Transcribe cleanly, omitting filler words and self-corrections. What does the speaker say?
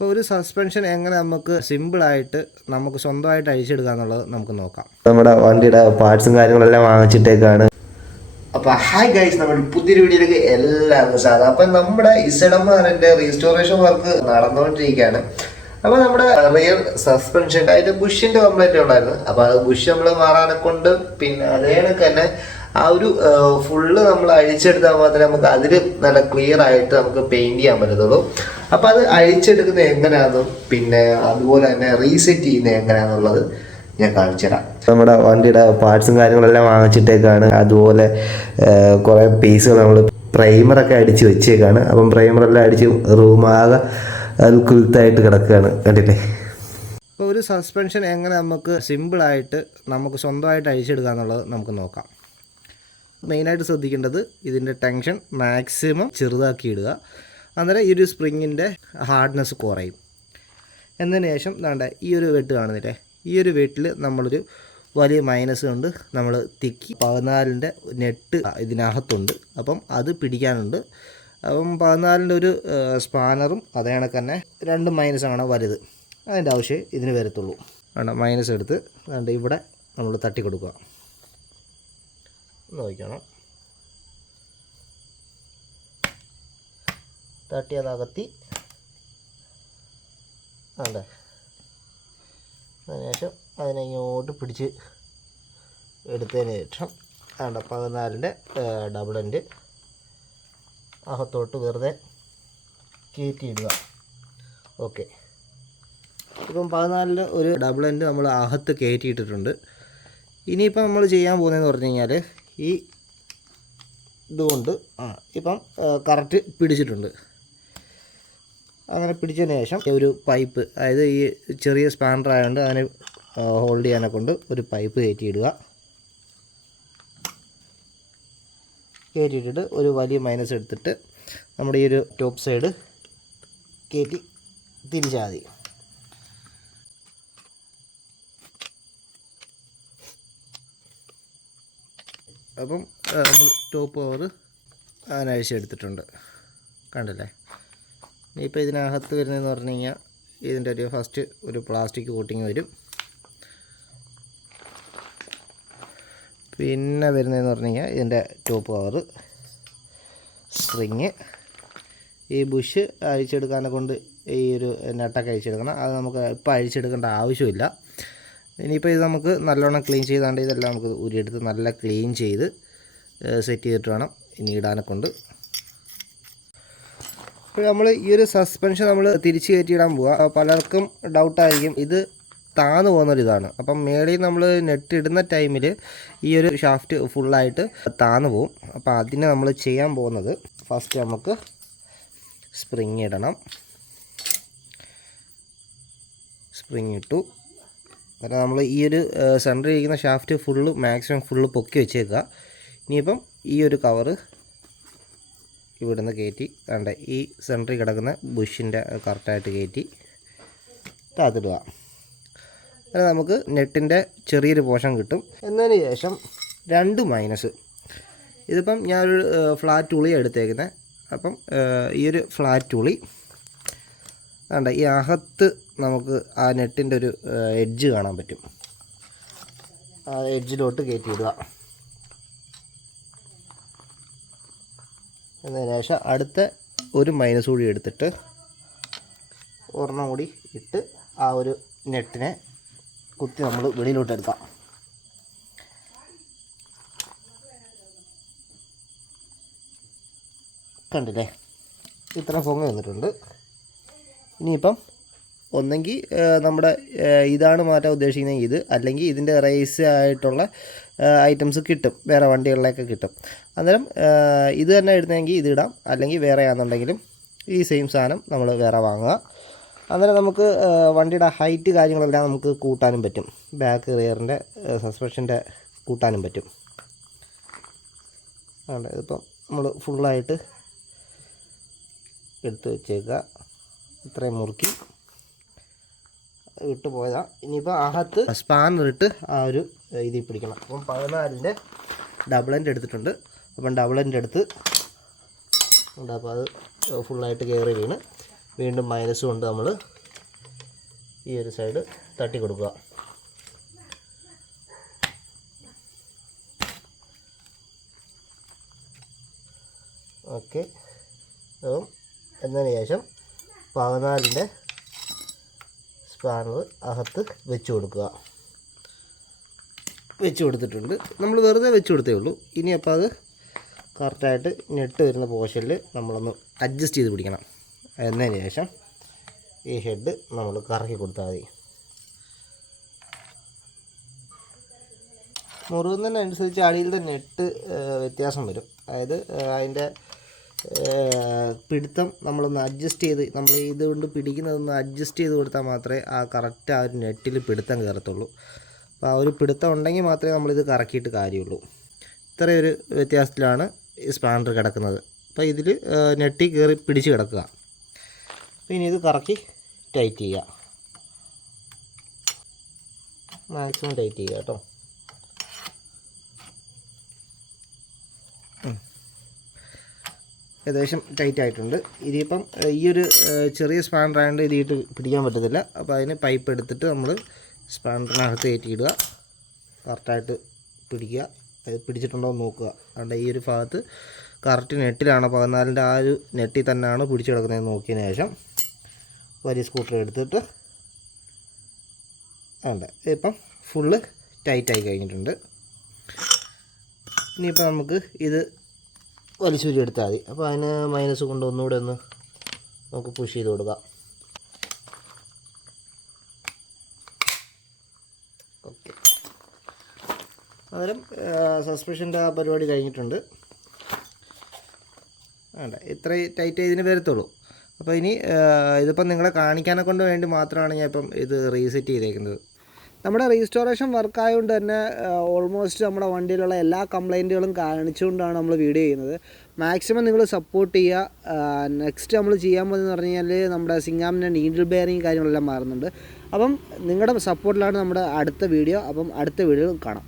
അപ്പോൾ ഒരു സസ്പെൻഷൻ എങ്ങനെ നമുക്ക് സിമ്പിളായിട്ട് നമുക്ക് സ്വന്തമായിട്ട് അഴിച്ചെടുക്കുക എന്നുള്ളത് നമുക്ക് നോക്കാം. നമ്മുടെ വണ്ടിയുടെ പാർട്സും കാര്യങ്ങളെല്ലാം വാങ്ങിച്ചിട്ടേക്കാണ്. അപ്പോൾ ഹായ് ഗൈസ്, നമ്മുടെ പുതിയൊരു വീഡിയോയിലേക്ക് എല്ലാവർക്കും സ്വാഗതം. അപ്പം നമ്മുടെ ഇസഡമാറിൻ്റെ റീസ്റ്റോറേഷൻ വർക്ക് നടന്നുകൊണ്ടിരിക്കുകയാണ്. അപ്പോൾ നമ്മുടെ റിയർ സസ്പെൻഷൻ അതിൻ്റെ ബുഷിൻ്റെ കംപ്ലൈൻറ്റ് ഉണ്ടായിരുന്നു. അപ്പോൾ അത് ബുഷ് നമ്മൾ മാറാനെ കൊണ്ട് പിന്നെ അതേ കണക്ക് തന്നെ ആ ഒരു ഫുള്ള് നമ്മൾ അഴിച്ചെടുത്താൽ മാത്രമേ നമുക്ക് അതിൽ നല്ല ക്ലിയർ ആയിട്ട് നമുക്ക് പെയിൻറ് ചെയ്യാൻ പറ്റത്തുള്ളൂ. അപ്പോൾ അത് അഴിച്ചെടുക്കുന്നത് എങ്ങനെയാണെന്നും പിന്നെ അതുപോലെ തന്നെ റീസെറ്റ് ചെയ്യുന്നത് എങ്ങനെയാണെന്നുള്ളത് ഞാൻ കാണിച്ചു തരാം. നമ്മുടെ വണ്ടിയുടെ പാർട്സും കാര്യങ്ങളെല്ലാം വാങ്ങിച്ചിട്ടേക്കാണ്. അതുപോലെ കുറേ പീസുകൾ നമ്മൾ പ്രൈമറൊക്കെ അടിച്ച് വെച്ചേക്കാണ്. അപ്പം പ്രൈമറെല്ലാം അടിച്ച് റൂമാകെ അത് കുരുത്തായിട്ട് കിടക്കുകയാണ്, കണ്ടില്ലേ. അപ്പോൾ ഒരു സസ്പെൻഷൻ എങ്ങനെ നമുക്ക് സിമ്പിളായിട്ട് നമുക്ക് സ്വന്തമായിട്ട് അഴിച്ചെടുക്കുക എന്നുള്ളത് നമുക്ക് നോക്കാം. മെയിനായിട്ട് ശ്രദ്ധിക്കേണ്ടത് ഇതിൻ്റെ ടെൻഷൻ മാക്സിമം ചെറുതാക്കി ഇടുക. അന്നേരം ഈ ഒരു സ്പ്രിങ്ങിൻ്റെ ഹാർഡ്നെസ് കുറയും. എന്നതിന് ശേഷം വേണ്ട ഈ ഒരു വെട്ട് കാണുന്നില്ലേ, ഈ ഒരു വെട്ടിൽ നമ്മളൊരു വലിയ മൈനസ് കൊണ്ട് നമ്മൾ തിക്കി 14ൻ്റെ നെറ്റ് ഇതിനകത്തുണ്ട്. അപ്പം അത് പിടിക്കാനുണ്ട്. അപ്പം 14ൻ്റെ ഒരു സ്പാനറും അതേ കണക്ക് തന്നെ 2 മൈനസാണ് വലുത്. അതിൻ്റെ ആവശ്യം ഇതിന് വരത്തുള്ളൂ. വേണ്ട മൈനസ് എടുത്ത് വേണ്ട ഇവിടെ നമ്മൾ തട്ടി കൊടുക്കുക. നോക്കണം, തട്ടി അതകത്തി അതെ. അതിനുശേഷം അതിനെ ഇങ്ങോട്ട് പിടിച്ച് എടുത്തതിന് ശേഷം വേണ്ട 14ൻ്റെ ഡബിൾ എൻഡ് അകത്തോട്ട് വെറുതെ കയറ്റിയിടുക. ഓക്കെ, ഇപ്പം 14ൻ്റെ ഒരു ഡബിൾ എൻഡ് നമ്മൾ അകത്ത് കയറ്റിയിട്ടിട്ടുണ്ട്. ഇനിയിപ്പം നമ്മൾ ചെയ്യാൻ പോകുന്നതെന്ന് പറഞ്ഞു കഴിഞ്ഞാൽ ഈ ഇതുകൊണ്ട് ഇപ്പം കറക്റ്റ് പിടിച്ചിട്ടുണ്ട്. അങ്ങനെ പിടിച്ചതിന് ശേഷം ഒരു പൈപ്പ്, അതായത് ഈ ചെറിയ സ്പാനർ ആയതുകൊണ്ട് അതിനെ ഹോൾഡ് ചെയ്യാനെ കൊണ്ട് ഒരു പൈപ്പ് കയറ്റിയിടുക. കയറ്റിയിട്ടിട്ട് ഒരു വലിയ മൈനസ് എടുത്തിട്ട് നമ്മുടെ ഈ ഒരു ടോപ്പ് സൈഡ് കയറ്റി തിരിച്ചാൽ മതി. അപ്പം നമ്മൾ ടോപ്പ് കവർ അതിനഴിച്ചെടുത്തിട്ടുണ്ട്, കണ്ടില്ലേ. ഇനിയിപ്പോൾ ഇതിനകത്ത് വരുന്നതെന്ന് പറഞ്ഞു കഴിഞ്ഞാൽ ഇതിൻ്റെ ഒരു ഫസ്റ്റ് ഒരു പ്ലാസ്റ്റിക് കോട്ടിങ് വരും. പിന്നെ വരുന്നതെന്ന് പറഞ്ഞു കഴിഞ്ഞാൽ ഇതിൻ്റെ ടോപ്പ് കവർ, സ്പ്രിങ്, ഈ ബുഷ് അഴിച്ചെടുക്കാനെ കൊണ്ട് ഈ ഒരു നട്ടൊക്കെ അഴിച്ചെടുക്കണം. അത് നമുക്ക് ഇപ്പോൾ അഴിച്ചെടുക്കേണ്ട ആവശ്യമില്ല. ഇനിയിപ്പോൾ ഇത് നമുക്ക് നല്ലോണം ക്ലീൻ ചെയ്താണ്ട് ഇതെല്ലാം നമുക്ക് ഉരിയെടുത്ത് നല്ല ക്ലീൻ ചെയ്ത് സെറ്റ് ചെയ്തിട്ട് വേണം ഇനി ഇടാനെ കൊണ്ട്. ഇപ്പോൾ നമ്മൾ ഈ ഒരു സസ്പെൻഷൻ നമ്മൾ തിരിച്ച് കയറ്റിയിടാൻ പോവുക. പലർക്കും ഡൗട്ടായിരിക്കും ഇത് താന്നു പോകുന്നൊരിതാണ്. അപ്പം മേളിൽ നമ്മൾ നെറ്റ് ഇടുന്ന ടൈമിൽ ഈ ഒരു ഷാഫ്റ്റ് ഫുള്ളായിട്ട് താന്നു പോകും. അപ്പോൾ അതിന് നമ്മൾ ചെയ്യാൻ പോകുന്നത് ഫസ്റ്റ് നമുക്ക് സ്പ്രിങ് ഇടണം. സ്പ്രിങ് ഇട്ടു. അന്നേരം നമ്മൾ ഈ ഒരു സെൻറ്ററിൽ ഇരിക്കുന്ന ഷാഫ്റ്റ് ഫുള്ള് മാക്സിമം ഫുള്ള് പൊക്കി വെച്ചേക്കുക. ഇനിയിപ്പം ഈ ഒരു കവറ് ഇവിടുന്ന് കയറ്റി വേണ്ട ഈ സെൻറ്ററിൽ കിടക്കുന്ന ബുഷിൻ്റെ കറക്റ്റായിട്ട് കയറ്റി താത്തിടുക. അങ്ങനെ നമുക്ക് നെറ്റിൻ്റെ ചെറിയൊരു പോർഷൻ കിട്ടും. എന്നതിന് ശേഷം 2 മൈനസ്, ഇതിപ്പം ഞാനൊരു ഫ്ലാറ്റ് ഉളി എടുത്തേക്കുന്നത്. അപ്പം ഈ ഒരു ഫ്ലാറ്റ് ഉളി വേണ്ട ഈ അകത്ത് നമുക്ക് ആ നെറ്റിൻ്റെ ഒരു എഡ്ജ് കാണാൻ പറ്റും. ആ എഡ്ജിലോട്ട് കയറ്റിയിടുക. എന്നതിന് ശേഷം അടുത്ത ഒരു മൈനസ് കൂടി എടുത്തിട്ട് ഒരെണ്ണം കൂടി ഇട്ട് ആ ഒരു നെറ്റിനെ കുത്തി നമ്മൾ വെളിയിലോട്ട് എടുക്കാം. കണ്ടില്ലേ, ഇത്ര പൊങ്ങി വന്നിട്ടുണ്ട്. ഇനിയിപ്പം ഒന്നെങ്കിൽ നമ്മുടെ ഇതാണ് മാറ്റാൻ ഉദ്ദേശിക്കുന്നത് ഇത്, അല്ലെങ്കിൽ ഇതിൻ്റെ റേസ് ആയിട്ടുള്ള ഐറ്റംസ് കിട്ടും, വേറെ വണ്ടികളിലൊക്കെ കിട്ടും. അന്നേരം ഇത് തന്നെ ഇടുന്നെങ്കിൽ ഇത് ഇടാം, അല്ലെങ്കിൽ വേറെ ആണെന്നുണ്ടെങ്കിലും ഈ സെയിം സാധനം നമ്മൾ വേറെ വാങ്ങുക. അന്നേരം നമുക്ക് വണ്ടിയുടെ ഹൈറ്റ് കാര്യങ്ങളെല്ലാം നമുക്ക് കൂട്ടാനും പറ്റും. ബാക്ക് റിയറിൻ്റെ സസ്പെൻഷൻ്റെ കൂട്ടാനും പറ്റും. വേണ്ട ഇതിപ്പം നമ്മൾ ഫുള്ളായിട്ട് എടുത്ത് വെച്ചേക്കുക. ഇത്രയും മുറുക്കി ഇട്ട് പോയതാണ്. ഇനിയിപ്പോൾ അകത്ത് സ്പാനർ ഇട്ട് ആ ഒരു ഇതിൽ പിടിക്കണം. അപ്പം 14ൻ്റെ ഡബിൾ എൻഡ് എടുത്തിട്ടുണ്ട്. അപ്പം ഡബിൾ എൻഡ് എടുത്ത് ഉണ്ട്. അപ്പോൾ അത് ഫുള്ളായിട്ട് കയറി വീണ് വീണ്ടും മൈനസ് കൊണ്ട് നമ്മൾ ഈ ഒരു സൈഡ് തട്ടി കൊടുക്കുക. ഓക്കെ. അപ്പം എന്നതിന് ശേഷം 14ൻ്റെ സ്പാനർ അകത്ത് വെച്ച് കൊടുക്കുക. വെച്ച് കൊടുത്തിട്ടുണ്ട്. നമ്മൾ വെറുതെ വെച്ച് കൊടുത്തേ ഉള്ളൂ. ഇനി അപ്പോൾ അത് കറക്റ്റായിട്ട് നെട്ട് വരുന്ന പോർഷനിൽ നമ്മളൊന്ന് അഡ്ജസ്റ്റ് ചെയ്ത് പിടിക്കണം. എന്നതിന് ശേഷം ഈ ഹെഡ് നമ്മൾ കറക്കി കൊടുത്താൽ മതി. മുറുകുന്നതിനനുസരിച്ച് അടിയിലത്തെ നെട്ട് വ്യത്യാസം വരും. അതായത് അതിൻ്റെ പിടുത്തം നമ്മളൊന്ന് അഡ്ജസ്റ്റ് ചെയ്ത്, നമ്മൾ ഇതുകൊണ്ട് പിടിക്കുന്നതൊന്ന് അഡ്ജസ്റ്റ് ചെയ്ത് കൊടുത്താൽ മാത്രമേ ആ കറക്റ്റ് ആ ഒരു നെറ്റിൽ പിടുത്തം കയറത്തുള്ളൂ. അപ്പോൾ ആ ഒരു പിടുത്തം ഉണ്ടെങ്കിൽ മാത്രമേ നമ്മളിത് കറക്കിയിട്ട് കാര്യമുള്ളൂ. ഇത്രയൊരു വ്യത്യാസത്തിലാണ് ഈ സ്പാനർ കിടക്കുന്നത്. അപ്പോൾ ഇതിൽ നെട്ടി കയറി പിടിച്ച് കിടക്കുക. ഇനി ഇത് കറക്കി ടൈറ്റ് ചെയ്യുക. മാക്സിമം ടൈറ്റ് ചെയ്യുക കേട്ടോ. ഏകദേശം ടൈറ്റ് ആയിട്ടുണ്ട്. ഇതിപ്പം ഈ ഒരു ചെറിയ സ്പാനർ ആയതുകൊണ്ട് ഇതിട്ട് പിടിക്കാൻ പറ്റത്തില്ല. അപ്പോൾ അതിന് പൈപ്പ് എടുത്തിട്ട് നമ്മൾ സ്പാനറിനകത്ത് കയറ്റിയിടുക. കറക്റ്റായിട്ട് പിടിക്കുക. അത് പിടിച്ചിട്ടുണ്ടോ എന്ന് നോക്കുക. അതുകൊണ്ട് ഈ ഒരു ഭാഗത്ത് കറക്റ്റ് നെറ്റിലാണ്, 14ൻ്റെ ആ ഒരു നെറ്റിൽ തന്നെയാണ് പിടിച്ച് കിടക്കുന്നതെന്ന് നോക്കിയതിന് ശേഷം വലിയ സ്കൂട്ടർ എടുത്തിട്ട് വേണ്ട ഇപ്പം ഫുള്ള് ടൈറ്റായി കഴിഞ്ഞിട്ടുണ്ട്. ഇനിയിപ്പോൾ നമുക്ക് ഇത് വലിച്ചൂരി എടുത്താൽ മതി. അപ്പോൾ അതിന് മൈനസ് കൊണ്ട് ഒന്നുകൂടെ ഒന്ന് നമുക്ക് പുഷ് ചെയ്ത് കൊടുക്കാം. ഓക്കെ. അന്നേരം സസ്പെൻഷൻ്റെ ആ പരിപാടി കഴിഞ്ഞിട്ടുണ്ട്. വേണ്ട ഇത്ര ടൈറ്റ് ഇതിന് വരത്തുള്ളൂ. അപ്പോൾ ഇനി ഇതിപ്പം നിങ്ങളെ കാണിക്കാനെ കൊണ്ട് വേണ്ടി മാത്രമാണ് ഞാൻ ഇപ്പം ഇത് റീസെറ്റ് ചെയ്തേക്കുന്നത്. നമ്മുടെ റീസ്റ്റോറേഷൻ വർക്ക് ആയതുകൊണ്ട് തന്നെ ഓൾമോസ്റ്റ് നമ്മുടെ വണ്ടിയിലുള്ള എല്ലാ കംപ്ലൈൻറ്റുകളും കാണിച്ചുകൊണ്ടാണ് നമ്മൾ വീഡിയോ ചെയ്യുന്നത്. മാക്സിമം നിങ്ങൾ സപ്പോർട്ട് ചെയ്യുക. നെക്സ്റ്റ് നമ്മൾ ചെയ്യാൻ പോകുന്നതെന്ന് പറഞ്ഞു കഴിഞ്ഞാൽ നമ്മുടെ സിംഗാമിൻ്റെ നീഡിൽ ബെയറിങ് കാര്യങ്ങളെല്ലാം മാറുന്നുണ്ട്. അപ്പം നിങ്ങളുടെ സപ്പോർട്ടിലാണ് നമ്മുടെ അടുത്ത വീഡിയോ. അപ്പം അടുത്ത വീഡിയോ കാണാം.